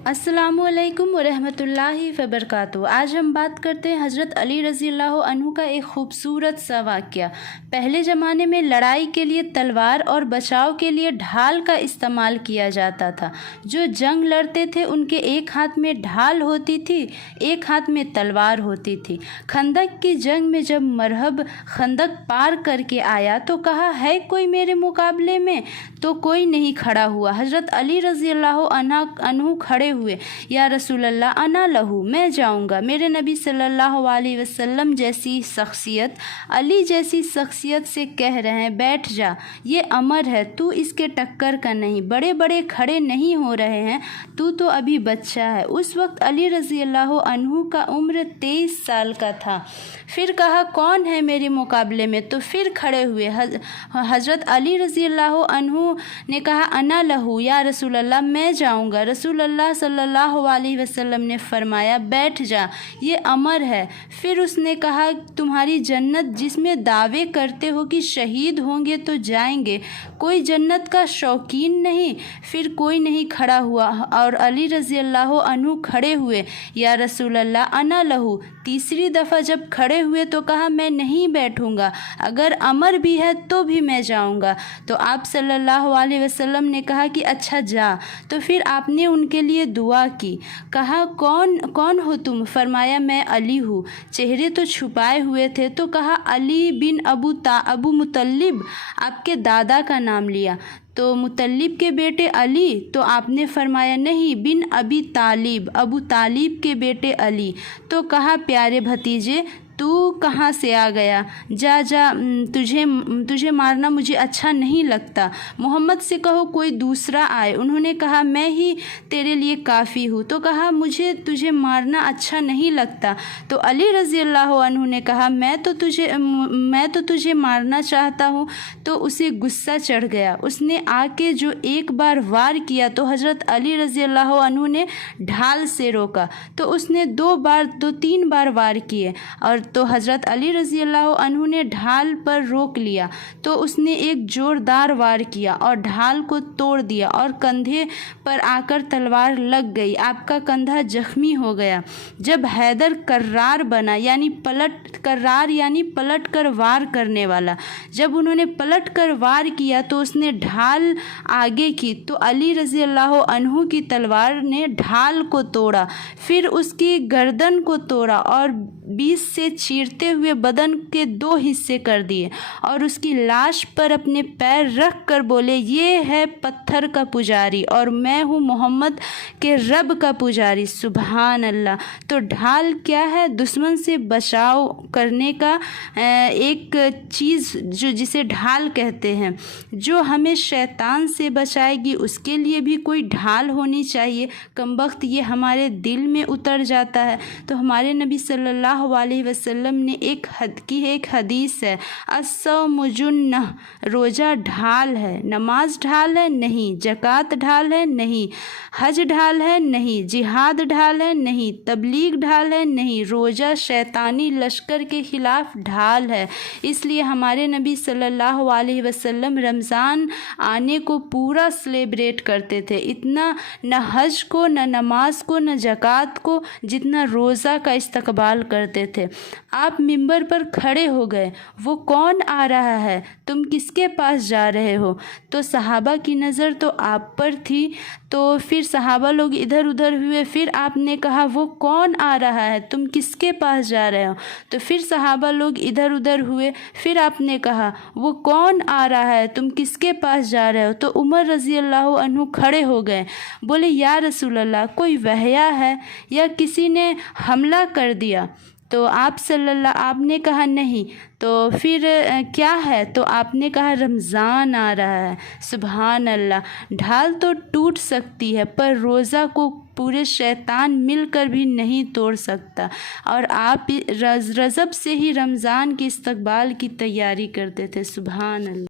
अस्सलामुअलैकुम वरहमतुल्लाहि वबरकातुहू। आज हम बात करते हैं हज़रत अली रज़ी अल्लाह अन्हु का एक ख़ूबसूरत सा वाक़या। पहले ज़माने में लड़ाई के लिए तलवार और बचाव के लिए ढाल का इस्तेमाल किया जाता था। जो जंग लड़ते थे उनके एक हाथ में ढाल होती थी, एक हाथ में तलवार होती थी। खंदक की जंग में जब मरहब खंदक पार करके आया तो कहा, है कोई मेरे मुकाबले में? तो कोई नहीं खड़ा हुआ। हज़रत अली रज़ी अल्लाह अन्हु खड़े हुए, या रसूल अल्लाह अना लहू, मैं जाऊंगा। मेरे नबी सल्लल्लाहु अलैहि वसल्लम जैसी शख्सियत, अली जैसी शख्सियत से कह रहे हैं, बैठ जा, ये अमर है, तू इसके टक्कर का नहीं। बड़े बड़े खड़े नहीं हो रहे हैं, तू तो अभी बच्चा है। उस वक्त अली रज़ी अल्लाह अन्हु का उम्र 23 साल का था। फिर कहा, कौन है मेरे मुकाबले में? तो फिर खड़े हुए। हज़रत अली रज़ी अल्लाह अन्हु ने कहा, अना लहू, या रसूल अल्लाह मैं जाऊंगा। रसूल अल्लाह सल्लल्लाहु अलैहि वसल्लम ने फरमाया, बैठ जा, ये अमर है। फिर उसने कहा, तुम्हारी जन्नत जिसमें दावे करते हो कि शहीद होंगे तो जाएंगे, कोई जन्नत का शौकीन नहीं? फिर कोई नहीं खड़ा हुआ और अली रज़ी अल्लाह अन्हु खड़े हुए, या रसूल अल्लाह अना लहू। तीसरी दफ़ा जब खड़े हुए तो कहा, मैं नहीं बैठूंगा, अगर अमर भी है तो भी मैं जाऊंगा। तो आप सल्लल्लाहु अलैहि वसल्लम ने कहा कि अच्छा जा। तो फिर आपने उनके लिए दुआ की। कहा, कौन हो तुम? फरमाया, मैं अली हूँ। चेहरे तो छुपाए हुए थे। तो कहा, अली बिन अबू मुतल्लिब, आपके दादा का नाम लिया। तो मुतल्लिब के बेटे अली? तो आपने फरमाया, नहीं, बिन अबी तालिब, अबू तालिब के बेटे अली। तो कहा, प्यारे भतीजे, तू कहाँ से आ गया? जा जा, तुझे मारना मुझे अच्छा नहीं लगता। मोहम्मद से कहो कोई दूसरा आए। उन्होंने कहा, मैं ही तेरे लिए काफ़ी हूँ। तो कहा, मुझे तुझे मारना अच्छा नहीं लगता। तो अली रज़ी अल्लाह अन्हु ने कहा, मैं तो तुझे मारना चाहता हूँ। तो उसे गुस्सा चढ़ गया। उसने आके जो एक बार वार किया तो हज़रत अली रज़ी अल्लाह अन्हु ने ढाल से रोका। तो उसने 2-3 बार वार किए और तो हज़रत अली रज़ी अल्लाह अन्हु ने ढाल पर रोक लिया। तो उसने एक ज़ोरदार वार किया और ढाल को तोड़ दिया और कंधे पर आकर तलवार लग गई। आपका कंधा जख्मी हो गया। जब हैदर कर्रार बना, यानी पलट कर वार करने वाला, जब उन्होंने पलट कर वार किया तो उसने ढाल आगे की तो अली रज़ी अल्लाह अन्हु की तलवार ने ढाल को तोड़ा, फिर उसकी गर्दन को तोड़ा और बीच से चीरते हुए बदन के 2 हिस्से कर दिए और उसकी लाश पर अपने पैर रख कर बोले, ये है पत्थर का पुजारी और मैं हूँ मोहम्मद के रब का पुजारी। सुभान अल्लाह। तो ढाल क्या है? दुश्मन से बचाव करने का एक चीज़ जो जिसे ढाल कहते हैं, जो हमें शैतान से बचाएगी, उसके लिए भी कोई ढाल होनी चाहिए। कमबख्त ये हमारे दिल में उतर जाता है। तो हमारे नबी सल्लल्लाहु अलैहि वसल्लम ने एक हदीस है, अस्सौमु जुन्नह, रोज़ा ढाल है। नमाज ढाल है? नहीं। ज़कात ढाल है? नहीं। हज ढाल है? नहीं। जिहाद ढाल है? नहीं। तबलीग ढाल है? नहीं। रोज़ा शैतानी लश्कर के ख़िलाफ़ ढाल है। इसलिए हमारे नबी सल्लल्लाहु अलैहि वसल्लम रमज़ान आने को पूरा सेलिब्रेट करते थे। इतना न हज को, न नमाज को, न ज़कात को, जितना रोज़ा का इस्तकबाल करते थे। आप मिंबर पर खड़े हो गए, वो कौन आ रहा है? तुम किसके पास जा रहे हो? तो सहाबा की नज़र तो आप पर थी। तो फिर सहाबा लोग इधर उधर हुए। फिर आपने कहा, वो कौन आ रहा है? तुम किसके पास जा रहे हो? तो फिर सहाबा लोग इधर उधर हुए। फिर आपने कहा, वो कौन आ रहा है? तुम किसके पास जा रहे हो? तो उमर रज़ी अल्लाह अन्हु खड़े हो गए, बोले, या रसूल अल्लाह, कोई वहया है या किसी ने हमला कर दिया? तो आपने कहा, नहीं। तो फिर क्या है? तो आपने कहा, रमज़ान आ रहा है। सुभान अल्लाह। ढाल तो टूट सकती है पर रोज़ा को पूरे शैतान मिलकर भी नहीं तोड़ सकता। और आप रजब से ही रमज़ान के इस्तकबाल की तैयारी करते थे। सुभान अल्लाह।